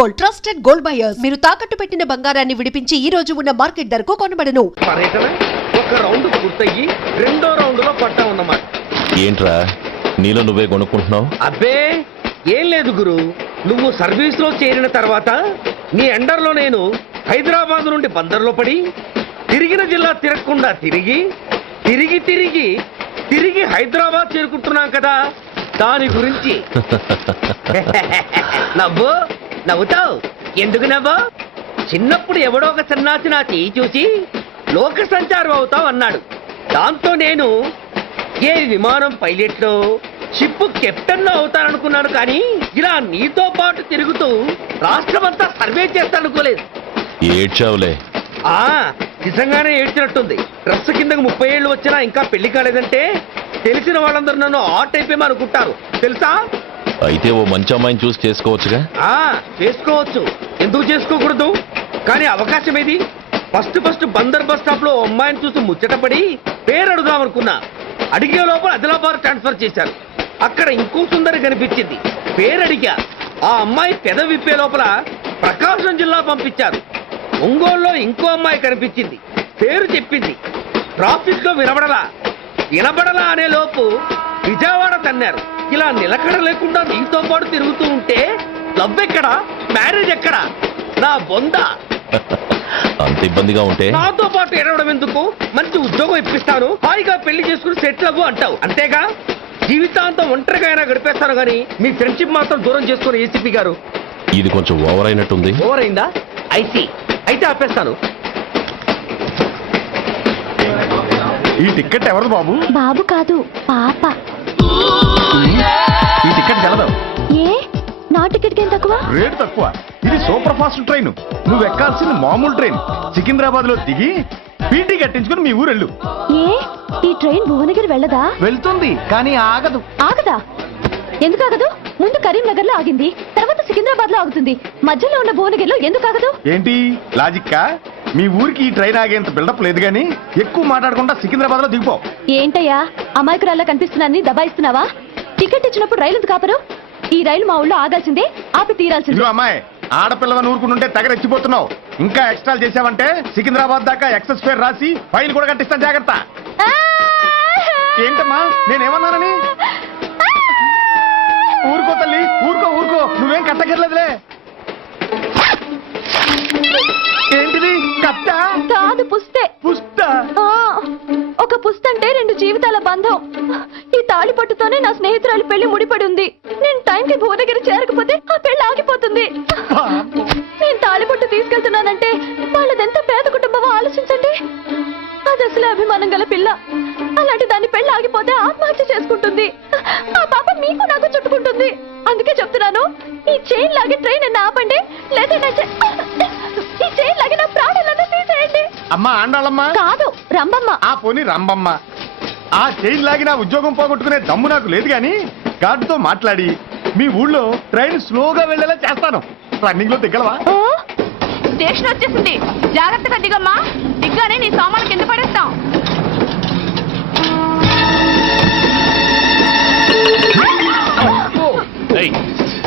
Gold, trusted gold buyers. మీరు తాకట్టు పెట్టిన బంగారాన్ని విడిపించి ఈ రోజు ఉన్న మార్కెట్ ధరకు కొనబడను. పర్యటన ఒక రౌండ్ పూర్తయ్యి రెండో రౌండ్ లో పట్టా ఉన్నమాట. ఏంట్రా నీలో నువ్వే కొనుక్కుంటున్నావు? అబ్బే ఏం లేదు గురు, నువ్వు సర్వీస్ లో చేరిన తర్వాత నీ అండర్లో నేను హైదరాబాద్ నుండి బందర్లో పడి తిరిగిన జిల్లా తిరగకుండా తిరిగి తిరిగి తిరిగి తిరిగి హైదరాబాద్ చేరుకుంటున్నాం కదా, దాని గురించి. నవ్వు నవ్వుతావు ఎందుకు నవ్వు? చిన్నప్పుడు ఎవడో ఒక సన్నాసి నా చేయి చూసి లోక సంచారం అవుతావు అన్నాడు. దాంతో నేను ఏ విమానం పైలట్లో షిప్ కెప్టెన్ అవుతాననుకున్నాను, కానీ ఇలా నీతో పాటు తిరుగుతూ రాష్ట్రమంతా సర్వే చేస్తానుకోలేదు. ఏడ్చావులే. నిజంగానే ఏడ్చినట్టుంది. డ్రెస్ కిందకు 30 ఏళ్ళు వచ్చినా ఇంకా పెళ్లి కాలేదంటే తెలిసిన వాళ్ళందరూ నన్ను ఆట్ అయిపోయి అనుకుంటారు తెలుసా. అయితే ఓ మంచి అమ్మాయిని చూసి చేసుకోవచ్చుగా. చేసుకోవచ్చు, ఎందుకు చేసుకోకూడదు? కానీ అవకాశం ఏది? ఫస్ట్ బందర్ బస్ స్టాప్ లో అమ్మాయిని చూసి ముచ్చటపడి పేరు అడుగుదామనుకున్నా. అడిగే లోపల ఆదిలాబాద్ ట్రాన్స్ఫర్ చేశారు. అక్కడ ఇంకో సుందరి కనిపించింది, పేరు అడిగా. ఆ అమ్మాయి పెద విప్పే లోపల ప్రకాశం జిల్లా పంపించారు. ఒంగోలులో ఇంకో అమ్మాయి కనిపించింది, పేరు చెప్పింది. ట్రాఫిక్ లో వినబడలా అనే లోపు విజయవాడ తన్నారు. ఇలా నిలకడ లేకుండా నీతో పాటు తిరుగుతూ ఉంటే లవ్ ఎక్కడా, మ్యారేజ్ ఎక్కడా? నా బొంద. అంత ఇబ్బందిగా ఉంటే నాతో పాటు ఎడవడం ఎందుకు? మంచి ఉద్యోగం ఇప్పిస్తాను, హాయిగా పెళ్లి చేసుకుని సెటిల్ అవ్వు అంటావు అంతేగా. జీవితాంతం ఒంటరిగా అయినా గడిపేస్తాను, కానీ మీ ఫ్రెండ్షిప్ మాత్రం దూరం చేసుకుని ఏసీపీ గారు. ఇది కొంచెం ఓవర్ అయినట్టుంది. ఓవర్ అయిందా? అయితే ఆపేస్తాను. ఈ టికెట్ ఎవరిది బాబు? బాబు కాదు, పాప. ఈ టికెట్ గలదు. ఏ నా టికెట్ ఏం తక్కువ? రేటు తక్కువ. ఇది సూపర్ ఫాస్ట్ ట్రైన్. నువ్వు ఎక్కాల్సింది మామూలు ట్రైన్. సికింద్రాబాద్ లో దిగి పీటీ కట్టించుకుని మీ ఊరెళ్ళు. ఏ ఈ ట్రైన్ భువనగిరి వెళ్ళదా? వెళ్తుంది కానీ ఆగదు. ఆగదా? ఎందుకు ఆగదు? ముందు కరీంనగర్ లో ఆగింది, తర్వాత సికింద్రాబాద్ లో ఆగుతుంది. మధ్యలో ఉన్న భువనగిరిలో ఎందుకు ఆగదు? ఏంటి లాజిక్కా? మీ ఊరికి ఈ ట్రైన్ ఆగేంత బిల్డప్ లేదు గానీ ఎక్కువ మాట్లాడకుండా సికింద్రాబాద్ లో దిగిపో. ఏంటయ్యా అమాయకురాల్లా కనిపిస్తున్నాన్ని దబాయిస్తున్నావా? టికెట్ ఇచ్చినప్పుడు రైలు ఎందుకు ఆపరు? ఈ రైలు మా ఊళ్ళో ఆగాల్సిందే, ఆపి తీరాల్సిందే. అమ్మాయి ఆడపిల్లగా నూరుకుంటుంటే తెగరెచ్చిపోతున్నావు. ఇంకా ఎక్స్ట్రాలు చేసావంటే సికింద్రాబాద్ దాకా ఎక్సెస్ ఫేర్ రాసి ఫైన్ కూడా కట్టిస్తాను, జాగ్రత్త. ఏంటమ్మా నేనేమన్నానని? ఊరుకో తల్లి, ఊరుకో, నువ్వేం కట్టగర్లేదులే. ఏంటిది? కట్ట కాదు, పుస్తే. పుస్త? ఒక పుస్తంటే 2 జీవితాల బంధం. ఈ తాళి పట్టుతోనే నా స్నేహితురాలి పెళ్లి ముడిపడి ఉంది. నేను టైంకి భువనగిరి చేరకపోతే ఆ పెళ్లి ఆగిపోతుంది. నేను తాళి పట్టు తీసుకెళ్తున్నానంటే వాళ్ళదెంత పేద కుటుంబమో ఆలోచించండి. అది అసలు అభిమానం గల పిల్ల. అలాంటి దాని పెళ్లి ఆగిపోతే ఆత్మహత్య చేసుకుంటుంది. ఆ పాప మీకు నాకు చుట్టుకుంటుంది. అందుకే చెప్తున్నాను, ఈ చైన్ లాగే ట్రైన్ అన్న ఆపండి, లేదా ఈ చైన్ లాగే నా ప్రాణాలను తీసేయండి. అమ్మా ఆండాళ్ళమ్మ కాదు, రంబమ్మ. ఆ పోనీ రంబమ్మ. ఆ చైన్ లాగి నా ఉద్యోగం పోగొట్టుకునే దమ్ము నాకు లేదు గాని గార్డుతో మాట్లాడి మీ ఊళ్ళో ట్రైన్ స్లోగా వెళ్ళేలా చేస్తాను. రన్నింగ్ లో దిగలవా? స్టేషన్ వచ్చేసింది, జాగ్రత్తగా దిగమ్మా. దిగ్గానే నీ సామాను కింద పడేస్తాం.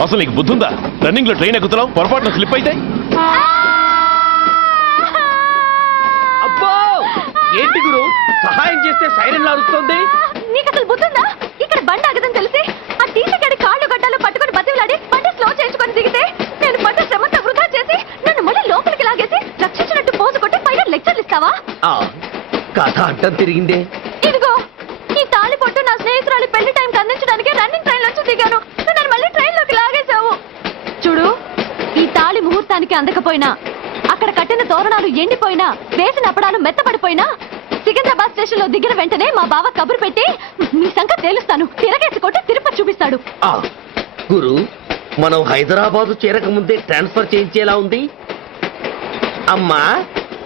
అసలు నీకు బుద్ధుందా? రన్నింగ్ లో ట్రైన్ ఎక్కుతున్నావు, పొరపాటున స్లిప్ అయితే? అబ్బో ఏంటి గురు, సహాయం చేస్తే సైరన్ లారుస్తుంది. నీకు అసలు బుద్ధుందా? ఇక్కడ బండి ఆగదని తెలిసి ఆ టీసీగాడి కాళ్ళు గడ్డాలు పట్టుకుని బతిలాడి బండి స్లో చేసుకుని దిగితే నేను పడ్డ శ్రమంతా వృధా చేసి నన్ను మళ్ళీ లోపలికి లాగేసి రక్షించినట్టు పోజు కొట్టి పైన లెక్చర్లు ఇస్తావా? కథ అడ్డం తిరిగిందే. ఇదిగో ఈ తాళి పొట్టు నా స్నేహితురాలి పెళ్లి టైంకి అందించడానికి రన్నింగ్ ట్రైన్ నుంచి దిగాను. నన్ను మళ్ళీ ట్రైన్ లోకి లాగేశావు. చూడు, ఈ తాళి ముహూర్తానికి అందకపోయినా, అక్కడ కట్టిన తోరణాలు ఎండిపోయినా, వేసిన అప్పడాలు మెత్తపడిపోయినా, సికింద్రాబాద్ స్టేషన్ లో దిగిన వెంటనే మా బావ కబురు పెట్టి మీ సంగతి తేలుస్తాను, తిరగేసి కొట్టి తిరుపతి చూపిస్తాడు. గురు, మనం హైదరాబాద్ చేరక ముందే ట్రాన్స్ఫర్ చేయించేలా ఉంది. అమ్మా,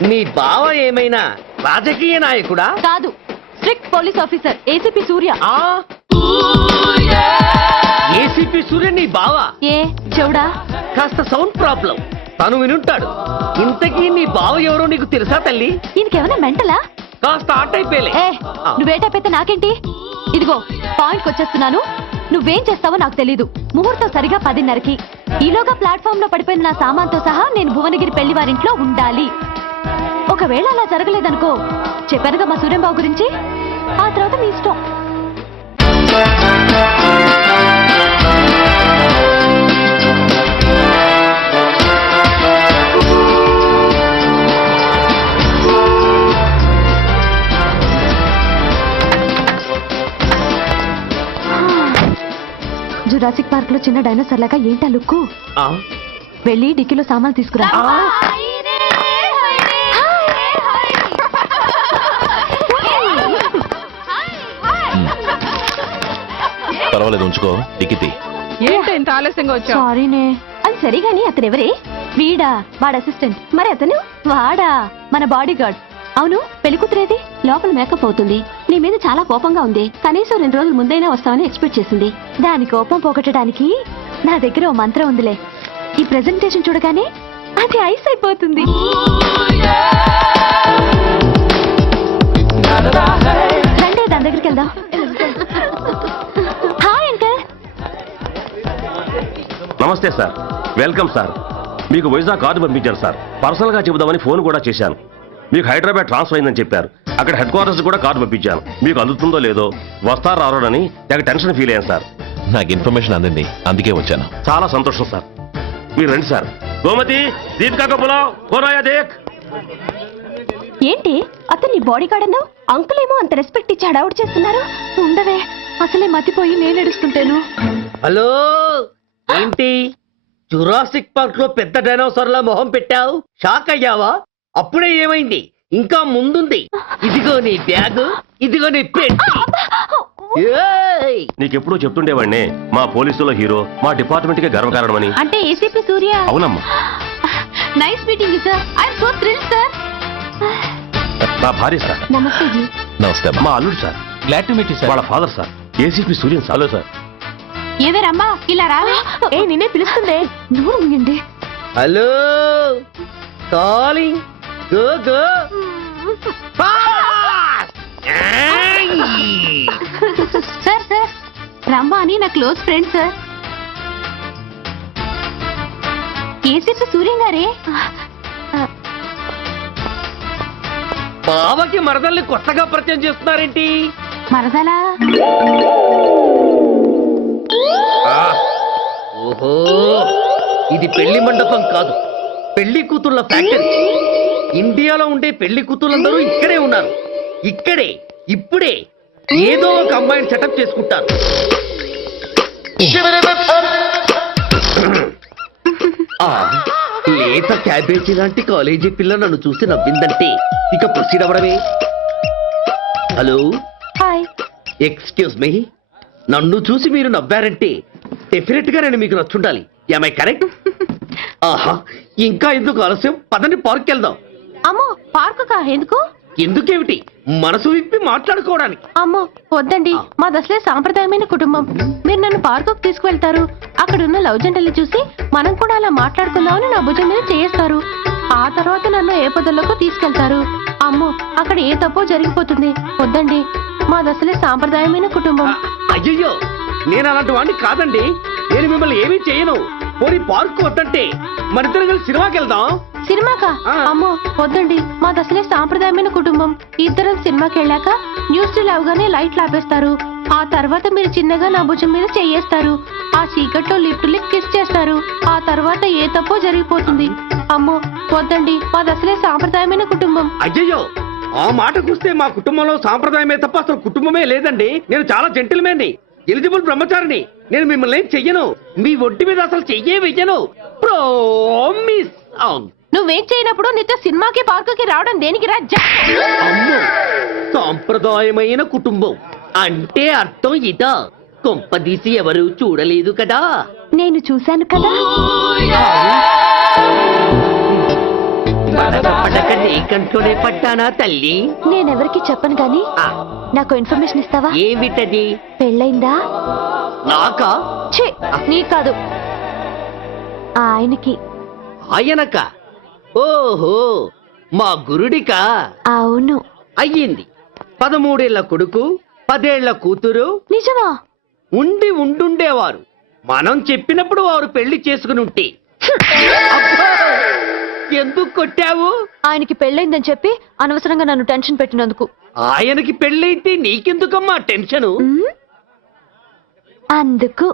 నీ బావ ఏమైనా రాజకీయ నాయకుడా? కాదు, స్ట్రిక్ట్ పోలీస్ ఆఫీసర్, ఏసీపీ సూర్య. ఏసీపీ సూర్య నీ బావా? ఏ చెవుడా? కాస్త సౌండ్ ప్రాబ్లం, తను వినుంటాడు. ఇంతకీ నీ బావ ఎవరో నీకు తెలుసా తల్లి? ఈయనకేమైనా మెంటలా? కాస్త ఆట అయిపోయలే. నువ్వేటైపోతే నాకేంటి? ఇదిగో పాయింట్కి వచ్చేస్తున్నాను. నువ్వేం చేస్తావో నాకు తెలీదు. ముహూర్తం సరిగా 10:30కి. ఈలోగా ప్లాట్ఫామ్ లో పడిపోయిన నా సామాన్తో సహా నేను భువనగిరి పెళ్లి వారింట్లో ఉండాలి. ఒకవేళ అలా జరగలేదనుకో, చెప్పానుగా మా సూర్యంబాబు గురించి, ఆ తర్వాత మీ ఇష్టం. జురాసిక్ పార్క్ లో చిన్న డైనోసార్ లాగా ఏంటా లుక్కు? వెళ్ళి డిక్కీలో సామాన్లు తీసుకురా. పర్వాలేదు, ఉంచుకో. టికెట్ ఏంటి ఇంత ఆలస్యంగా వచ్చావు? సారీనే. అది సరిగాని అతను ఎవరే? వీడా, వాడు అసిస్టెంట్. మరి అతను? వాడా, మన బాడీ గార్డ్. అవును, పెళ్లి కూతురేది? లోపల మేకప్ అవుతుంది. నీ మీద చాలా కోపంగా ఉంది. కనీసం 2 రోజుల ముందైనా వస్తావని ఎక్స్పెక్ట్ చేసింది. దాని కోపం పోగొట్టడానికి నా దగ్గర ఓ మంత్రం ఉందిలే. ఈ ప్రెజెంటేషన్ చూడగానే అది ఐస్ అయిపోతుంది. రండి, దాని దగ్గరికి వెళ్దాం. Hi uncle. నమస్తే సార్, వెల్కమ్ సార్. మీకు వైజాగ్ కార్డు పంపించారు సార్. పర్సనల్ గా చెబుదామని ఫోన్ కూడా చేశాను. మీకు హైదరాబాద్ ట్రాన్స్ఫర్ అయిందని చెప్పారు. అక్కడ హెడ్ క్వార్టర్స్ కూడా కార్డు పంపించాను. మీకు అందుతుందో లేదో, వస్తారో రారోడని నాకు టెన్షన్ ఫీల్ అయ్యాను సార్. నాకు ఇన్ఫర్మేషన్ అందింది, అందుకే వచ్చాను. చాలా సంతోషం సార్. మీరు రండి సార్. గోమతి, దీపికా కపులావ్, కోనాయా దేక్. ఏంటి అతను నీ బాడీ గార్డ్ అన్నావు? అంకుల్ ఏమో అంత రెస్పెక్ట్ ఇచ్చి హడావుడు చేస్తున్నారు. ఉండవే, అసలే మతిపోయి నేను ఎడుస్తుంటాను. హలో, ఏంటి జురాసిక్ పార్క్ లో పెద్ద డైనోసార్ లా మొహం పెట్టావు? షాక్ అయ్యావా? అప్పుడే ఏమైంది? ఇంకా ముందుంది. ఇదిగో నీ బ్యాగ్, ఇదిగో నీ పెట్టి. నీకెప్పుడూ చెప్తుండేవాడిని, మా పోలీసులో హీరో, మా డిపార్ట్మెంట్ కి గర్వకారణమని. అంటే ఏసీపీ సూర్య. అవునమ్మా. Nice meeting sir. I'm so thrilled sir. నా భార్య సార్. నమస్తే జీ. నమస్తే మా అల్లుడు sir. Glad to meet you వాళ్ళ father sir, ACP Suryan sir. Hello sir. ఏవేరమ్మా ఇలా రావే? ఏ నిన్నే పిలుస్తుందే. నూరు ముయ్యండి. Hello, calling. Go go. Sir sir, రమ్మ అని నా close friend sir. ACP Suryam గారే. బావకి మరదల్ని కొత్తగా పరిచయం చేస్తున్నారేంటి? మరదలా? ఓహో, ఇది పెళ్లి మండపం కాదు, పెళ్లి కూతుళ్ళ ఫ్యాక్టరీ. ఇండియాలో ఉండే పెళ్లి కూతుళ్ళందరూ ఇక్కడే ఉన్నారు. ఇక్కడే, ఇప్పుడే ఏదో ఒక అమ్మాయిని సెటప్ చేసుకుంటారు. ఆ, లేత క్యాబేజీ లాంటి కాలేజీ పిల్ల నన్ను చూసి నవ్విందంటే ఇక ప్రొసీడ్ అవ్వడమే. Hello, hi. Excuse me. నన్ను చూసి మీరు నవ్వారంటే డెఫినెట్ గా నేను మీకు నచ్చుండాలి. Am I correct? ఆహా, ఇంకా ఎందుకు ఆలస్యం? పదండి, పార్క్ వెళ్దాం. అమ్మో, పార్కు కా? ఎందుకు? ఎందుకేమిటి, మనసు విప్పి మాట్లాడుకోవడానికి. అమ్మో వద్దండి, మాది అసలే సాంప్రదాయమైన కుటుంబం. మీరు నన్ను పార్కుకు తీసుకువెళ్తారు, అక్కడున్న లవ్ జంటల్ని చూసి మనం కూడా అలా మాట్లాడుకుందామని నా భుజం మీద చేస్తారు. ఆ తర్వాత నన్ను ఏ పొదల్లోకి తీసుకెళ్తారు. అమ్మో, అక్కడ ఏ తప్పో జరిగిపోతుంది. వద్దండి, మాది అసలే సాంప్రదాయమైన కుటుంబం. అయ్యయ్యో, నేను అలాంటి వాడిని కాదండి. నేను మిమ్మల్ని ఏమీ చేయను. పోనీ పార్క్ వద్దంటే మరిద్దరు కలిసి సినిమాకి వెళ్దాం. సినిమాకా? అమ్మో వద్దండి, మాది అసలే సాంప్రదాయమైన కుటుంబం. ఇద్దరం సినిమాకి వెళ్ళాక న్యూస్ అవగానే లైట్లు ఆపేస్తారు. ఆ తర్వాత మీరు చిన్నగా నా భుజం మీద చెయ్యేస్తారు. ఆ చీకట్లో లిఫ్ట్ కిస్ చేస్తారు. ఆ తర్వాత ఏ తప్పో జరిగిపోతుంది. అమ్మో వద్దండి, మాది అసలే సాంప్రదాయమైన కుటుంబం. అయ్యయ్యో, ఆ మాటకొస్తే మా కుటుంబంలో సాంప్రదాయమే తప్ప అసలు కుటుంబమే లేదండి. నేను చాలా జెంటిల్మెన్ని, ఎలిజిబుల్ బ్రహ్మచారిని. నేను మిమ్మల్ని ఏం చెయ్యను. మీ ఒంటి మీద అసలు చెయ్యే వెయ్యను. ప్రామిస్. నువ్వేం చేయనప్పుడు నీతో సినిమాకి పార్కుకి రావడం దేనికి రా? అమ్మో, సాంప్రదాయమైన కుటుంబం అంటే అర్థం ఇదా? కొంపదీసి ఎవరు చూడలేదు కదా? నేను చూశాను కదా. పడక నీ కంట్లోనే పడ్డానా తల్లి? నేనెవరికి చెప్పను గాని నాకు ఇన్ఫర్మేషన్ ఇస్తావా? ఏమిటది? పెళ్ళైందా? నాకా? ఛీ, నీ కాదు, ఆయనకి. ఆయనక? ఓహో, మా గురుడికా? అవును. అయ్యింది. 13 ఏళ్ల కొడుకు, 10 ఏళ్ల కూతురు. నిజమా? ఉండి ఉండుండేవారు. మనం చెప్పినప్పుడు వారు పెళ్లి చేసుకుని ఉంటే. అబ్బా! ఎందుకు కొట్టావు? ఆయనకి పెళ్ళైందని చెప్పి అనవసరంగా నన్ను టెన్షన్ పెట్టినందుకు. ఆయనకి పెళ్ళైతే నీకెందుకమ్మా టెన్షను? అందుకు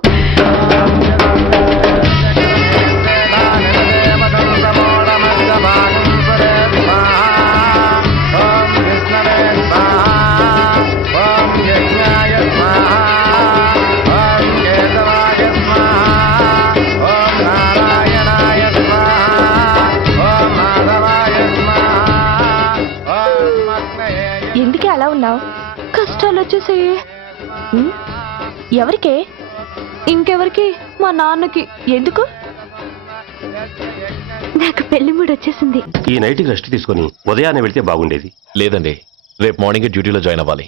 ఎందుకే అలా ఉన్నావు? కష్టాలు వచ్చేసి ఎవరికే? ఇంకెవరికి? మా నాన్నకి. ఎందుకు? నాకు పెళ్లి మూడు వచ్చేసింది. ఈ నైట్కి రెస్ట్ తీసుకుని ఉదయాన్నే వెళ్తే బాగుండేది. లేదండి, రేపు మార్నింగ్ డ్యూటీలో జాయిన్ అవ్వాలి.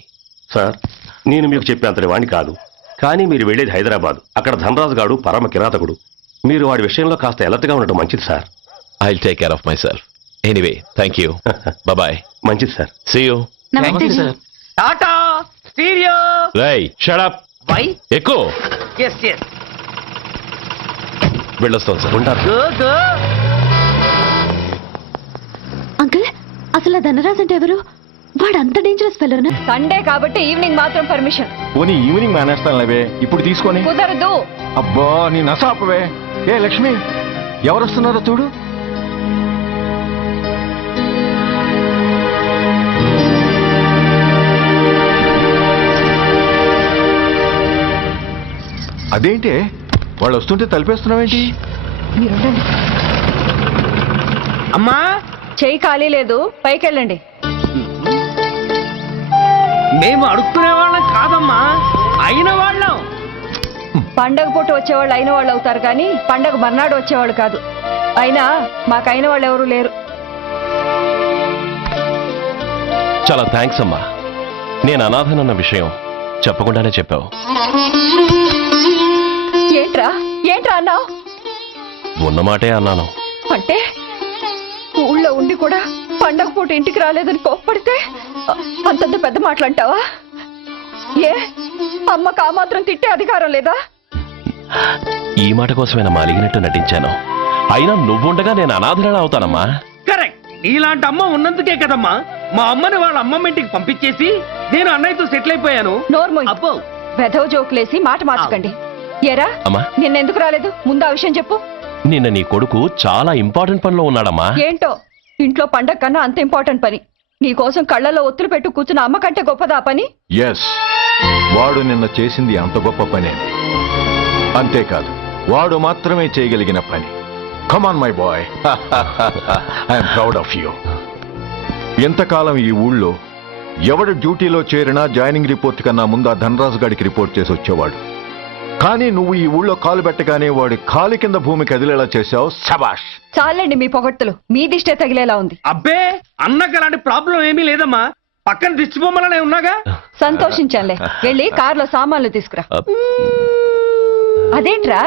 సార్, నేను మీకు చెప్పేంతటి వాణ్ణి కాదు. కానీ మీరు వెళ్ళేది హైదరాబాద్. అక్కడ ధనరాజు గాడు పరమ కిరాతకుడు. మీరు వాడి విషయంలో కాస్త అలర్ట్గా ఉండటం మంచిది sir. I will take care of myself. Anyway, thank you. Bye. మంచిది సార్. See you. నమస్తే సార్. Tata stereo. రై షట్ అప్. వై? ఎక్కువ ఎస్ ఎస్. వెళ్ళొస్తాం సార్. ఉంటారు. Go go. అంకుల్, అసలు ఆ ధనరాజ్ అంటే ఎవరు? వాడు అంత డేంజరస్ ఫెలోనా? సండే కాబట్టి ఈవినింగ్ మాత్రం పర్మిషన్. పోనీ ఈవినింగ్ మానేస్తాను లేవే, ఇప్పుడు తీసుకొని. కుదరదు. అబ్బా నీ నసాపవే. ఏ లక్ష్మి, ఎవరు వస్తున్నారో చూడు. అదేంటి వాళ్ళు వస్తుంటే తలిపేస్తున్నావేంటి? మీరుండండి. అమ్మా, చెయ్యి ఖాళీ లేదు, పైకి వెళ్ళండి. మేము అడుక్కునే వాళ్ళం కాదమ్మా, అయిన వాళ్ళం. పండగ పూట వచ్చేవాళ్ళు అయిన వాళ్ళు అవుతారు కానీ పండగ మర్నాడు వచ్చేవాళ్ళు కాదు. అయినా మాకైన వాళ్ళు ఎవరు లేరు. చాలా థ్యాంక్స్ అమ్మా. నేను అనాథనన్న విషయం చెప్పకుండానే చెప్పావు. ఏంట్రా ఏంట్రా అన్నావు? ఉన్నమాటే అన్నాను. అంటే ఊళ్ళో ఉండి కూడా పండగ పూట ఇంటికి రాలేదని కోప్పడితే అంతంత పెద్ద మాటలంటావా? ఏ అమ్మకు ఆ మాత్రం తిట్టే అధికారం లేదా? ఈ మాట కోసమైనా మాలిగినట్టు నటించాను. అయినా నువ్వుండగా నేను అనాథనలా అవుతానమ్మా. కరెక్ట్. నీలాంటి అమ్మ ఉన్నందుకే కదమ్మా మా అమ్మని వాళ్ళ అమ్మమ్మ ఇంటికి పంపించేసి నేను అన్నయ్యతో సెటిల్ అయిపోయాను. నోర్మోయ్. అబ్బో, వెధవ జోకులేసి మాట మార్చకండి. ఏరా, అమ్మా, నిన్నెందుకు రాలేదు? ముందు ఆ విషయం చెప్పు. నిన్న నీ కొడుకు చాలా ఇంపార్టెంట్ పనిలో ఉన్నాడమ్మా. ఏంటో ఇంట్లో పండగ కన్నా అంత ఇంపార్టెంట్ పని. నీకోసం కళ్ళల్లో ఒత్తులు పెట్టు కూర్చున్న అమ్మ కంటే గొప్పదా పని? ఎస్, వాడు నిన్న చేసింది అంత గొప్ప పనే. అంతేకాదు, వాడు మాత్రమే చేయగలిగిన పని. Come on my boy, I'm proud of you. ఎంతకాలం ఈ ఊళ్ళో ఎవడు డ్యూటీలో చేరినా జాయినింగ్ రిపోర్ట్ కన్నా ముందు ఆ ధనరాజు గారికి రిపోర్ట్ చేసి వచ్చేవాడు. కానీ నువ్వు ఈ ఊళ్ళో కాలు పెట్టగానే వాడి కాలు కింద భూమి కదిలేలా చేశావు. శబాష్. చాలండి మీ పొగడ్తలు. మీ దిష్టే తగిలేలా ఉంది. అబ్బే, అన్నకు అలాంటి ప్రాబ్లం ఏమీ లేదమ్మా. పక్కన దిష్టి బొమ్మలనే ఉన్నాగా. సంతోషించాలే. వెళ్ళి కారులో సామాన్లు తీసుకురా. అదేంట్రా,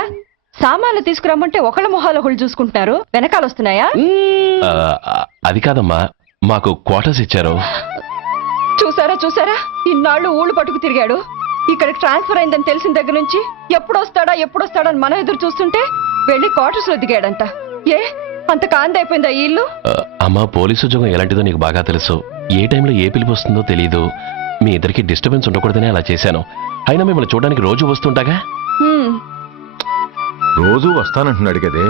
సామాన్లు తీసుకురమ్మంటే ఒకళ్ళ మొహాలు ఒకళ్ళు చూసుకుంటున్నారు, వెనకాల వస్తున్నాయా? ఆ, అది కాదమ్మా, మాకు క్వార్టర్స్ ఇచ్చారు. చూసారా చూసారా, ఇన్నాళ్ళు ఊళ్ళు పట్టుకు తిరిగాడు. ఇక్కడికి ట్రాన్స్ఫర్ అయిందని తెలిసిన దగ్గర నుంచి ఎప్పుడొస్తాడా అని మనం ఎదురు చూస్తుంటే వెళ్ళి క్వార్టర్స్ లో దిగాడంట. ఏ అంత కాందైపోయిందా ఈ ఇల్లు? అమ్మా, పోలీసు ఉద్యోగం ఎలాంటిదో నీకు బాగా తెలుసు. ఏ టైంలో ఏ పిలుపు వస్తుందో తెలీదు. మీ ఇద్దరికి డిస్టర్బెన్స్ ఉండకూడదనే అలా చేశాను. అయినా మిమ్మల్ని చూడడానికి రోజు వస్తుంటాగా. రోజు వస్తానంటున్నాడు కదే.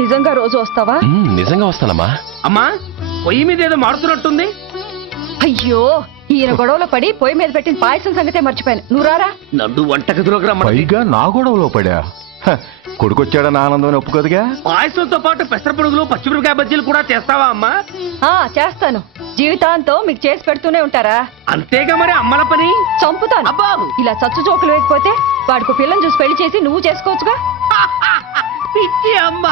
నిజంగా రోజు వస్తావా? నిజంగా వస్తానమ్మా. అమ్మా, పొయ్యి మీద ఏదో మాడుతున్నట్టుంది. అయ్యో, ఈయన గొడవలో పడి పొయ్యి మీద పెట్టిన పాయసం సంగతే మర్చిపోయాను. నువ్వు రారా. నన్ను వంటగదిలోకి రమ్మని. పైగా నా గొడవలో పడా. కొడుకొచ్చాడని ఆనందం ఒప్పుకోదుగా. పాయసంతో పాటు పెసర పొడుగులు, పచ్చిమిరపకాయ బజ్జీలు కూడా చేస్తావా అమ్మా? చేస్తాను. జీవితాంతం మీకు చేసి పెడుతూనే ఉంటారా? అంతేగా మరి అమ్మల పని. చంపుతాను. అబ్బా, ఇలా చచ్చు జోకులు వేయకపోతే వాడికి పిల్లని చూసి పెళ్లి చేసి నువ్వు చేసుకోవచ్చుగా. పిచ్చి అమ్మ,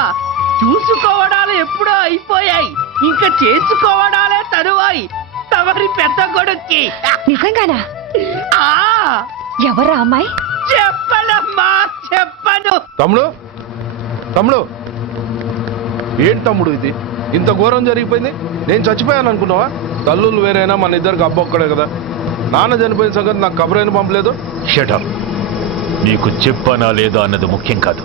చూసుకోవడాలు ఎప్పుడో అయిపోయాయి, ఇంకా చేసుకోవడాలే తరువాయి. తమరి పెద్ద కొడుక్కి. నిజంగానా? ఆ, ఎవరా అమ్మాయి? చెప్పనమ్మా, చెప్పను. తమ్ముడు ఏంటి తమ్ముడు ఇది? ఇంత ఘోరం జరిగిపోయింది. నేను చచ్చిపోయాను అనుకున్నావా? తల్లులు వేరైనా మన ఇద్దరికి అబ్బొక్కడే కదా. నాన్న చనిపోయిన సంగతి నాకు కబురైన పంపలేదు. Shut up. నీకు చెప్పానా లేదా అన్నది ముఖ్యం కాదు.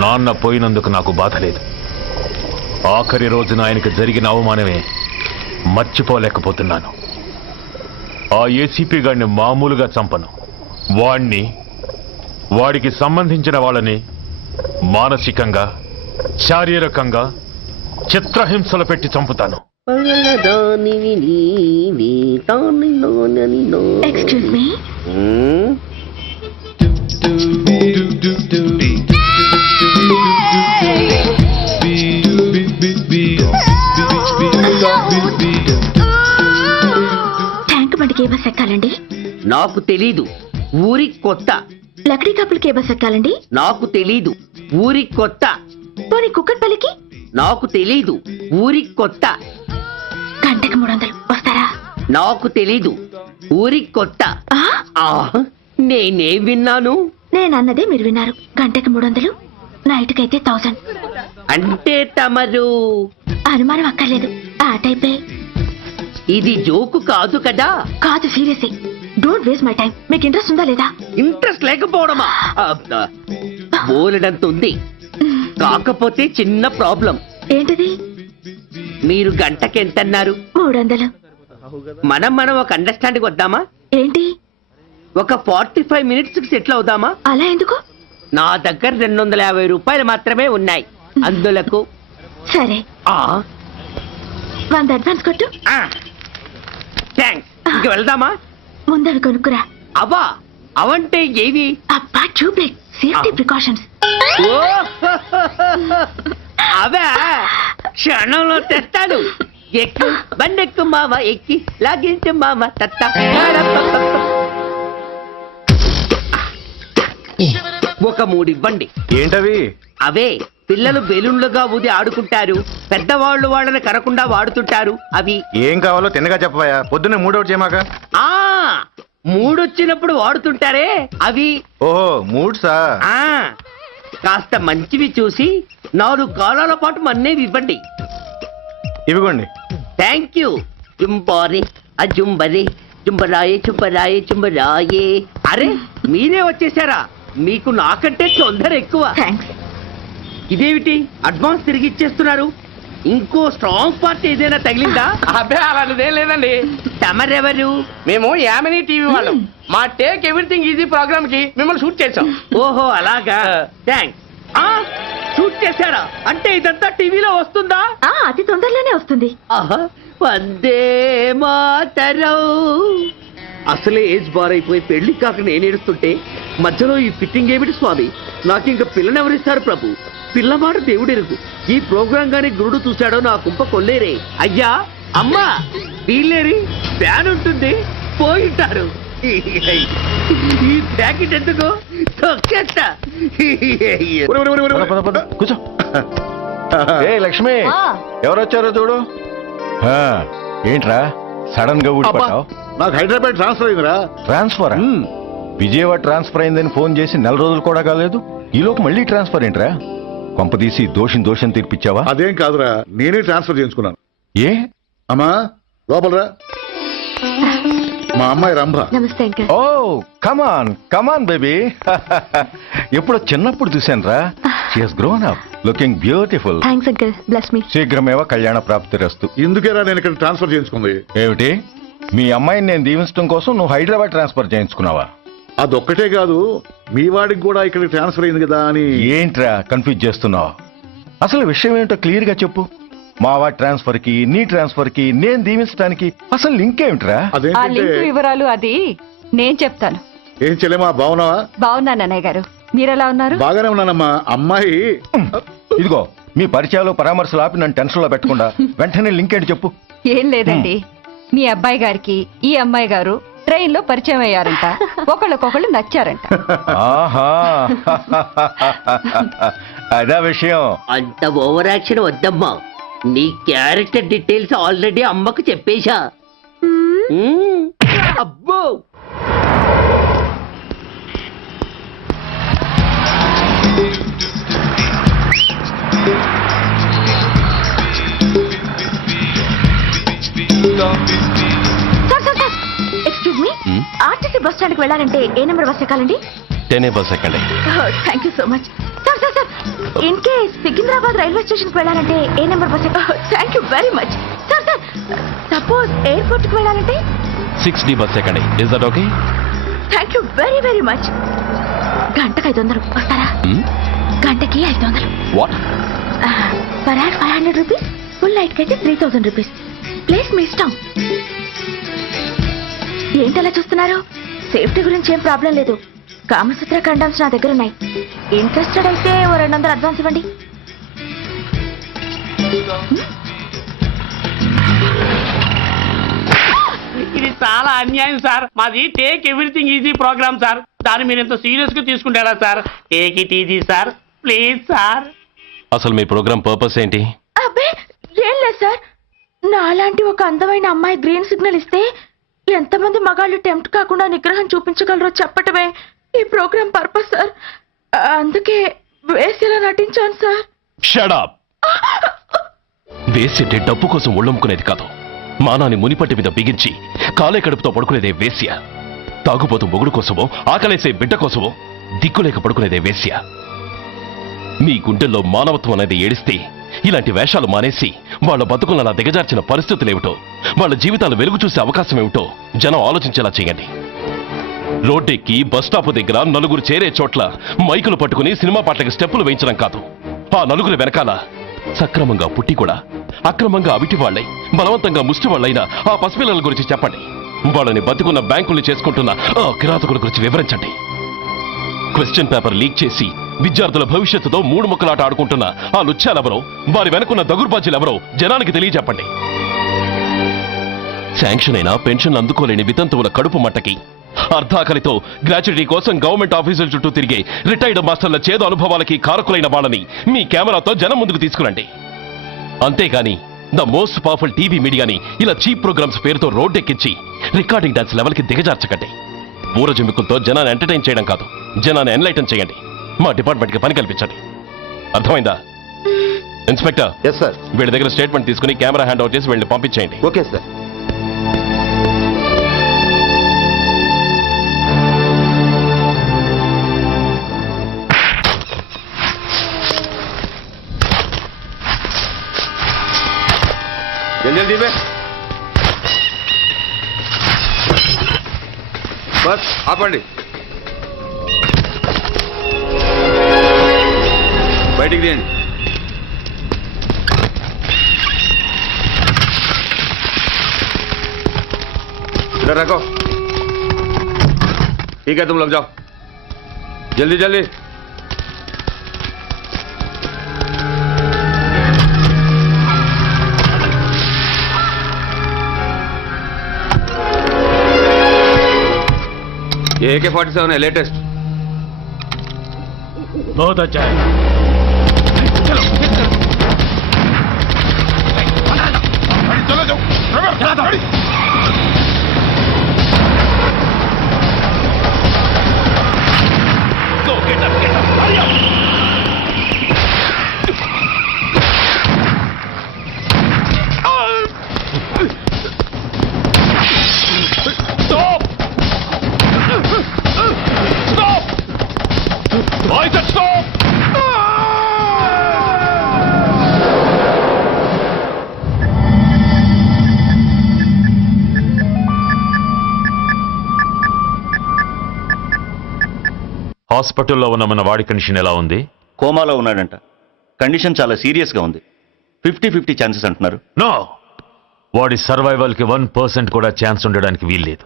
నాన్న పోయినందుకు నాకు బాధ లేదు. ఆఖరి రోజున ఆయనకు జరిగిన అవమానమే మర్చిపోలేకపోతున్నాను. ఆ ఏసీపీ గారిని మామూలుగా చంపను. వాడికి సంబంధించిన వాళ్ళని మానసికంగా, శారీరకంగా చిత్రహింసలు పెట్టి చంపుతాను. ఎక్స్క్యూజ్ మీ, ట్యాంక్ బండికి ఏ బస్ ఎక్కాలండి? నాకు తెలీదు, ఊరి కొత్త. లక్డీ కప్పులకి ఏ బస్ ఎక్కాలండి? నాకు తెలీదు, ఊరి కొత్త. పోనీ కుక్కట్పల్లికి? నాకు తెలీదు, ఊరి కొత్త. గంటకి 300 వస్తారా? నాకు తెలీదు, ఊరి కొత్త. ఆ? ఆ, నేనే విన్నాను. నేను అన్నదే మీరు విన్నారు. గంటకి 300, నైట్కి అయితే 1000. అంటే తమరు అనుమానం అక్కర్లేదు, ఆ టైపే. ఇది జోకు కాదు కదా? కాదు, serious. Don't waste my time. మీకు ఇంట్రెస్ట్ ఉందా లేదా? ఇంట్రెస్ట్ లేకపోవడమా? బోలెడంత ఉంది. కాకపోతే చిన్న ప్రాబ్లం. ఏంటిది? మీరు గంటకి ఎంతన్నారు? 300. మనం ఒక అండర్స్టాండింగ్ వద్దామా? ఏంటి? ఒక 45 మినిట్స్ కి సెటిల్ అవుదామా? అలా ఎందుకు? నా దగ్గర 250 రూపాయలు మాత్రమే ఉన్నాయి. అందులకు సరే, ఆ 100 అడ్వాన్స్ కొట్టు. థ్యాంక్స్. ఇంక వెళ్దామా? ముందవి కొనుక్కురా. అవా అవంటే ఏవి? అబ్బా, ట్యూబ్లైట్, సేఫ్టీ ప్రికాషన్స్. ఓ, అవా క్షణంలో తెస్తాను. ఎక్కు బండెక్కు మామ, ఎక్కి లాగించు మామ తత్త. ఒక 3 ఇవ్వండి. ఏంటవి? అవే పిల్లలు బెలూన్లుగా ఊది ఆడుకుంటారు, పెద్దవాళ్ళు వాళ్ళని కరకుండా వాడుతుంటారు. అవి ఏం కావాలో తిన్నగా చెప్పవా. పొద్దున్నే మూడోటి చేయమాక. ఆ 3 వచ్చినప్పుడు వాడుతుంటారే అవి. ఓహో, మూడ్సా? ఆ కాస్త మంచివి చూసి 4 కాలాల పాటు మన్నేవి ఇవ్వండి. ఇవిగోండి. Thank you. జుంబారే అజుంబరే జుంబరాయే చుంబరాయే చుంబరాయే. అరే మీరే వచ్చేసారా? మీకు నాకంటే తొందర ఎక్కువ. థ్యాంక్స్. ఇదేమిటి అడ్వాన్స్ తిరిగి ఇచ్చేస్తున్నారు? ఇంకో స్ట్రాంగ్ పార్ట్ ఏదైనా తగిలిందా? అబ్బే అలాంటిదేం లేదండి. తమరెవరు? మేము యామినీ టీవీ వాళ్ళం. మా టేక్ ఎవ్రీథింగ్ ఈజీ ప్రోగ్రామ్ కి మిమ్మల్ని షూట్ చేసాం. ఓహో అలాగా, థ్యాంక్స్. షూట్ చేశారా? అంటే ఇదంతా టీవీలో వస్తుందా? అతి తొందరలోనే వస్తుంది. ఆహా, వందే మాతరం. అసలే ఏజ్ బార్ అయిపోయి పెళ్లి కాక నేను ఏడుస్తుంటే మధ్యలో ఈ ఫిట్టింగ్ ఏమిటి స్వామి? నాకు ఇంకా పిల్లనెవరిస్తారు ప్రభు? పిల్లమాట దేవుడెరుగు. ఈ ప్రోగ్రాం గాని గురుడు చూశాడో నా కుంప కొల్లేరే. అయ్యా అమ్మా వీళ్ళేరి ఫ్యాన్ ఉంటుంది, పోయింటారు. ఈ ప్యాకెట్ ఎందుకు తొక్కేస్తా. కూర్చో. ఏ లక్ష్మి, ఎవరొచ్చారో చూడు. ఏంట్రా సడన్ గా ఊడిపడ్డావు? నాకు హైదరాబాద్ ట్రాన్స్ఫర్ అయిందిరా. ట్రాన్స్ఫర్? విజయవాడ ట్రాన్స్ఫర్ అయిందని ఫోన్ చేసి 4 రోజులు కూడా కాలేదు. ఈలోపు మళ్ళీ ట్రాన్స్ఫర్ ఏంట్రా? కొంపదీసి దోషం తీర్పిచ్చావా? అదేం కాదురా, నేనే ట్రాన్స్ఫర్ చేయించుకున్నాను. ఏ? అమ్మా లోపలరా. మా అమ్మాయి రంభ. నమస్తే అంకల్. ఓ కమాన్ బేబీ. ఎప్పుడో చిన్నప్పుడు చూశానురా. She has grown up, looking beautiful. Thanks uncle, bless me. శీఘ్రమేవ కళ్యాణ ప్రాప్తిరస్తు. ఇందుకేరా నేను ఇక్కడ ట్రాన్స్ఫర్ చేయించుకుంది. ఏమిటి? మీ అమ్మాయిని నేను దీవించడం కోసం నువ్వు హైదరాబాద్ ట్రాన్స్ఫర్ చేయించుకున్నావా? అదొక్కటే కాదు, మీ వాడికి కూడా ఇక్కడ ట్రాన్స్ఫర్ అయింది కదా అని. ఏంట్రా కన్ఫ్యూజ్ చేస్తున్నావు? అసలు విషయం ఏంటో క్లియర్ గా చెప్పు. మా వాడి ట్రాన్స్ఫర్ కి నీ ట్రాన్స్ఫర్ కి నేను దీవించడానికి అసలు లింక్ ఏమిట్రా? ఆ అదేంటంటే లింక్ వివరాలు అది నేను చెప్తాను. ఏం చెల్లెమా, బాగున్నావా? బాగున్నాను అన్నయ్య గారు, మీరెలా ఉన్నారు? బాగానే ఉన్నానమ్మా. అమ్మాయి ఇదిగో మీ పరిచయాలు పరామర్శలు ఆపి నన్ను టెన్షన్ లో పెట్టకుండా వెంటనే లింక్ ఏంటి చెప్పు. ఏం లేదండి, మీ అబ్బాయి గారికి ఈ అమ్మాయి గారు ట్రైన్ లో పరిచయం అయ్యారంట. ఒకళ్ళకొకళ్ళు నచ్చారంట. ఆహా, అదా విషయం. అంత ఓవర్ యాక్షన్ వద్దమ్మా. నీ క్యారెక్టర్ డీటెయిల్స్ ఆల్రెడీ అమ్మకు చెప్పేశా. అబ్బో excuse me, RTC bus stand కి వెళ్ళాలంటే ఏ నెంబర్ బస్ ఎక్కాలండి? 10A బస్ ఎక్కండి. Thank you so much. Sir sir sir, in case Secunderabad railway స్టేషన్కి వెళ్ళాలంటే ఏ number bus? Thank you very much. Sir sir, suppose ఎయిర్పోర్ట్కి వెళ్ళాలంటే? 6D బస్ ఎక్కండి. Is that okay? Thank you very very much. గంటకి 500 వస్తారా? గంటకి 500. What? Per hour 500 rupees, full night కి అయితే 3000 రూపీస్. ప్లేస్ మీ ఇష్టం. ఏంటలా చూస్తున్నారు? సేఫ్టీ గురించి ఏం ప్రాబ్లం లేదు. కామసూత్ర కండమ్స్ నా దగ్గర ఉన్నాయి. ఇంట్రెస్టెడ్ అయితే ఓ 200 అడ్వాన్స్ ఇవ్వండి. ఇది చాలా అన్యాయం సార్. మాది take everything easy program sir. దాన్ని మీరు ఎంత సీరియస్ గా తీసుకుంటారా sir? Take it easy sir, please sir. అసలు మీ ప్రోగ్రామ్ పర్పస్ ఏంటి? అబ్బే ఏం లేదు సార్. నాలాంటి ఒక అందమైన అమ్మాయి గ్రీన్ సిగ్నల్ ఇస్తే ఎంతమంది మగాళ్ళు టెంప్ట్ కాకుండా నిగ్రహం చూపించగలరో చెప్పటమే ఈ ప్రోగ్రామ్ పర్పస్ సార్. అందుకే వేసేలా నటించాను సార్. Shut up. వేసేటే డబ్బు కోసం ఒళ్ళొమ్ముకునేది కాదు. మానాన్ని మునిపట్టి మీద బిగించి కాలే కడుపుతో పడుకునేదే వేశ్య. తాగుపోతూ మొగుడు కోసమో ఆకలేసే బిడ్డ కోసమో దిక్కులేక పడుకునేదే వేశ్య. మీ గుండెల్లో మానవత్వం అనేది ఏడిస్తే ఇలాంటి వేషాలు మానేసి వాళ్ళ బతుకులను అలా దిగజార్చిన పరిస్థితులేమిటో, వాళ్ళ జీవితాలు వెలుగు చూసే అవకాశం ఏమిటో జనం ఆలోచించేలా చేయండి. రోడ్డెక్కి బస్టాప్ దగ్గర నలుగురు చేరే చోట్ల మైకులు పట్టుకుని సినిమా పాటలకు స్టెప్పులు వేయించడం కాదు. ఆ నలుగురు వెనకాల సక్రమంగా పుట్టి కూడా అక్రమంగా అవిటి వాళ్ళై బలవంతంగా ముష్టి వాళ్ళైనా ఆ పసిపిల్లల గురించి చెప్పండి. వాళ్ళని బతుకున్న బ్యాంకుల్ని చేసుకుంటున్న ఆ కిరాతకుల గురించి వివరించండి. క్వశ్చన్ పేపర్ లీక్ చేసి విద్యార్థుల భవిష్యత్తుతో మూడు ముక్కలాట ఆడుకుంటున్న ఆ లుచ్చాలెవరో, వారి వెనుకున్న దగుర్బాజీలెవరో జనానికి తెలియజెప్పండి. శాంక్షన్ అయినా పెన్షన్లు అందుకోలేని వితంతువుల కడుపు మట్టకి, అర్ధాకలితో గ్రాట్యుటీ కోసం గవర్నమెంట్ ఆఫీసుల చుట్టూ తిరిగే రిటైర్డ్ మాస్టర్ల చేదు అనుభవాలకి కారకులైన వాళ్ళని మీ కెమెరాతో జనం ముందుకు తీసుకురండి. అంతేగాని ద మోస్ట్ పవర్ఫుల్ టీవీ మీడియాని ఇలా చీప్ ప్రోగ్రామ్స్ పేరుతో రోడ్డెక్కించి రికార్డింగ్ డాన్స్ లెవెల్కి దిగజార్చకండి. ఊరజుమికులతో జనాన్ని ఎంటర్టైన్ చేయడం కాదు, జనాన్ని ఎన్లైటన్ చేయండి. మా డిపార్ట్మెంట్కి పని కల్పించండి. అర్థమైందా? Inspector, yes sir. వీళ్ళ దగ్గర స్టేట్మెంట్ తీసుకుని కెమెరా హ్యాండ్ అవుట్ చేసి వీళ్ళని పంపించేయండి. Okay sir. జల్దీ దీపే బస్ ఆపండి. బయటికి తీయండి. इधर रखो. ठीक है, तुम लोग जाओ जल्दी जल्दी. ये AK-47 है, लेटेस्ट. बहुत अच्छा है. హాస్పిటల్లో ఉన్న మన వాడి కండిషన్ ఎలా ఉంది? కోమాలో ఉన్నాడంట. కండిషన్ చాలా సీరియస్ గా ఉంది. 50-50 ఛాన్సెస్ అంటున్నారు. నో, వాడి సర్వైవల్ కి 1% కూడా ఛాన్స్ ఉండడానికి వీల్లేదు.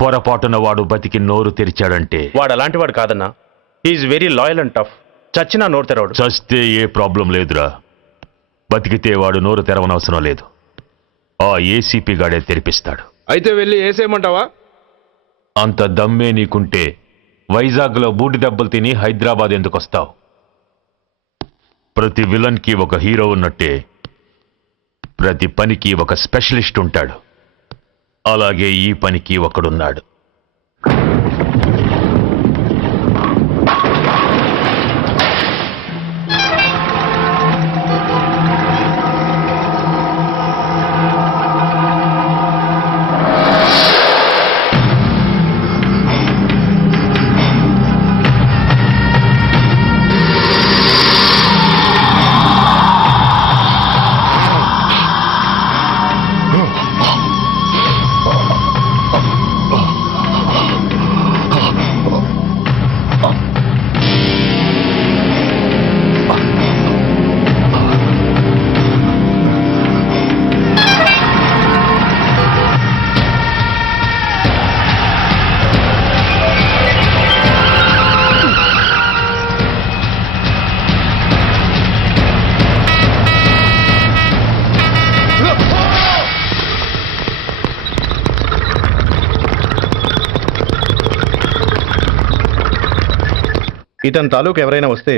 పొరపాటున వాడు బతికి నోరు తెరిచాడంటే వాడు అలాంటి వాడు కాదన్నా. He's very loyal and tough. చచ్చినా నోరు తెరవడు. చస్తే ఏ ప్రాబ్లం లేదురా. బతికితే వాడు నోరు తెరవనవసరం లేదు. ఆ ఏసీపీ గాడే తెరిపిస్తాడు. అయితే వెళ్ళి వేసేయమంటావా? అంత దమ్మే నీకుంటే వైజాగ్లో బూటి దెబ్బలు తిని హైదరాబాద్ ఎందుకు వస్తావు? ప్రతి విలన్కి ఒక హీరో ఉన్నట్టే ప్రతి పనికి ఒక స్పెషలిస్ట్ ఉంటాడు. అలాగే ఈ పనికి ఒకడున్నాడు. ఇతని తాలూకు ఎవరైనా వస్తే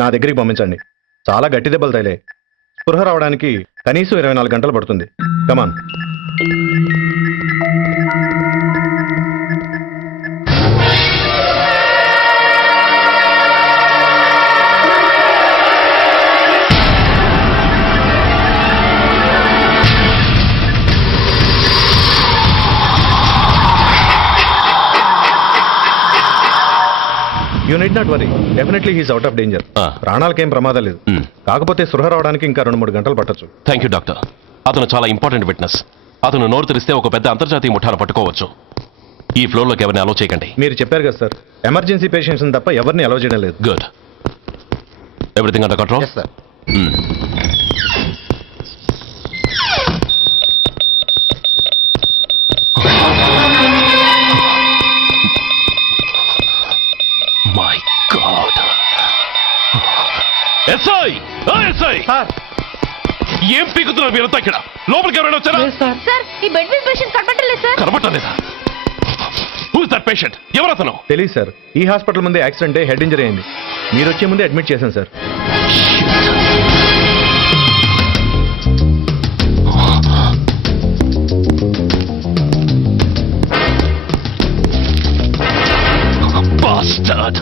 నా దగ్గరికి పంపించండి. చాలా గట్టి దెబ్బలు తగిలాయి. స్పృహ రావడానికి కనీసం 24 గంటలు పడుతుంది. Come on. You need not worry, definitely he's out of danger. ప్రాణాలకేం ప్రమాదం లేదు. కాకపోతే స్పృహ రావడానికి ఇంకా 2-3 గంటలు పట్టొచ్చు. Thank you doctor. అతను చాలా ఇంపార్టెంట్ విట్నెస్. అతను నోరు తెరిస్తే ఒక పెద్ద అంతర్జాతీయ ముఠాను పట్టుకోవచ్చు. ఈ ఫ్లోర్లోకి ఎవరిని అలో చేయకండి. మీరు చెప్పారు కదా సార్, ఎమర్జెన్సీ పేషెంట్స్ తప్ప ఎవరిని అలో చేయడం లేదు. Good. Everything under control? Sir. My God. SI! SI! ఏం పీకుతున్నారు మీరంతా ఇక్కడ? లోపలికి ఎవరైనా వచ్చారా? సార్, ఈ బెడ్ మీద పేషెంట్ కనబట్టలేదు సార్. కనబట్టలేదా? Who's that patient? ఎవరతను? తెలియదు సార్. ఈ హాస్పిటల్ ముందే యాక్సిడెంట్ హెడ్ ఇంజరీ అయింది. మీరు వచ్చే ముందే అడ్మిట్ చేశాను sir. Bastard!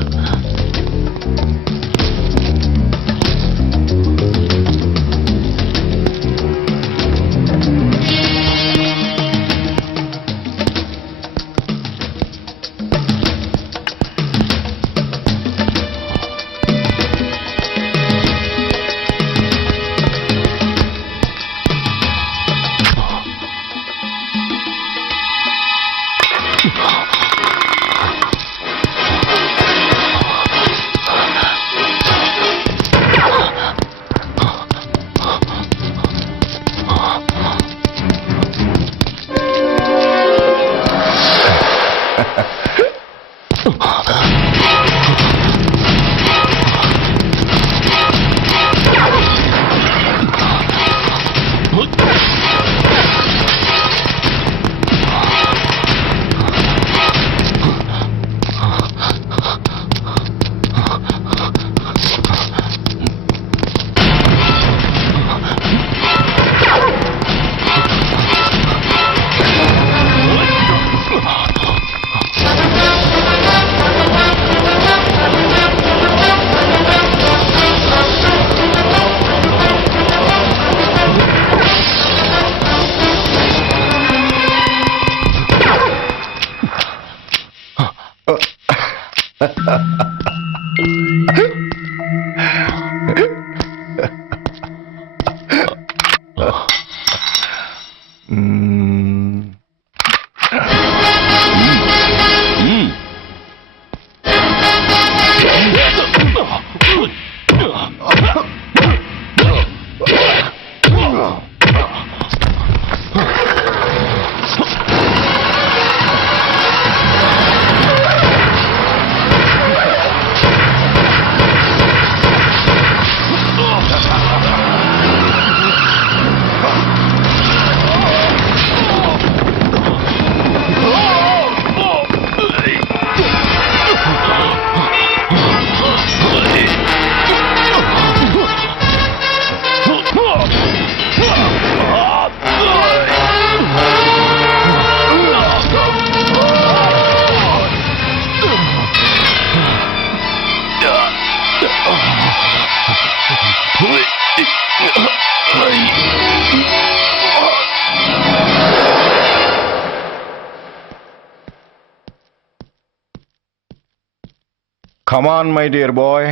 Come on, my dear boy.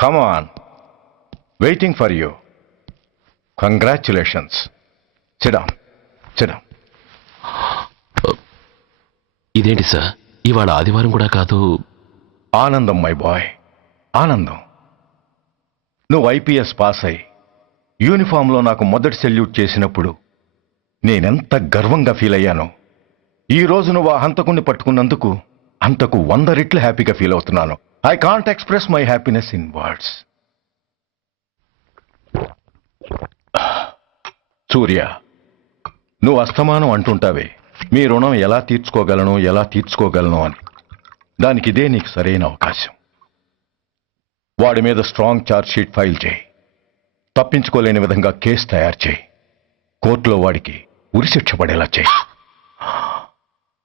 Come on. Waiting for you. Congratulations. Sit down. Sit down. ఇదేంటి సార్, ఇవాళ ఆదివారం కూడా కాదు. ఆనందం మై బాయ్, ఆనందం. నువ్వు ఐపీఎస్ పాస్ అయి యూనిఫామ్లో నాకు మొదటి సెల్యూట్ చేసినప్పుడు నేనెంత గర్వంగా ఫీల్ అయ్యానో, ఈ రోజు నువ్వు ఆ హంతకుణ్ణి పట్టుకున్నందుకు అంతకు 100 రెట్లు హ్యాపీగా ఫీల్ అవుతున్నాను. I can't express my happiness in words. Surya, నువ్వు అస్తమానం అంటుంటావే మీ రుణం ఎలా తీర్చుకోగలను అని. దానికి ఇదే నీకు సరైన అవకాశం. వాడి మీద స్ట్రాంగ్ ఛార్జ్ షీట్ ఫైల్ చేయి. తప్పించుకోలేని విధంగా కేసు తయారు చేయి. కోర్టులో వాడికి ఉరిశిక్ష పడేలా చేయి.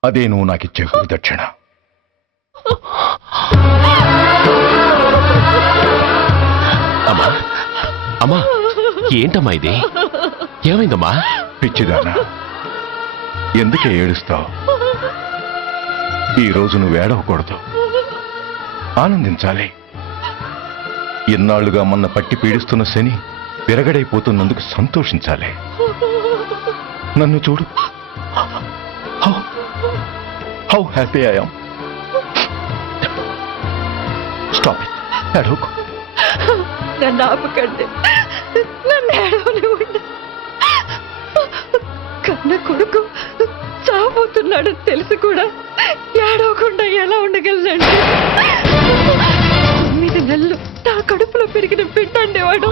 అదే నువ్వు నాకిచ్చే గురుదక్షిణ. అమ్మా అమ్మా, ఏంటమ్మా ఇది? ఏమైందమ్మా? పిచ్చిదానా, ఎందుకే ఏడుస్తావు? ఈ రోజు నువ్వు ఏడవకూడదు, ఆనందించాలి. ఇన్నాళ్లుగా మొన్న పట్టి పీడిస్తున్న శని విరగడైపోతున్నందుకు సంతోషించాలి. నన్ను చూడు, how happy I am. Stop it, ఏడవకు. నన్ను ఆపకండి, నన్ను ఏడవనివ్వండి. కన్న కొడుకు చావబోతున్నాడని తెలిసి కూడా ఏడవకుండా ఎలా ఉండగలనండి? 9 నెలలు నా కడుపులో పెరిగిన బిడ్డ అండేవాడు.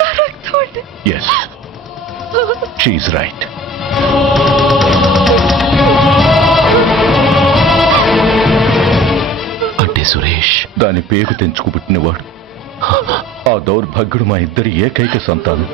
నా రక్తం అండి. Yes, she's right. అంటే సురేష్ దాని పేగు తెంచుకు పుట్టినవాడు. ఆ దౌర్భాగ్యుడు మా ఇద్దరి ఏకైక సంతానం.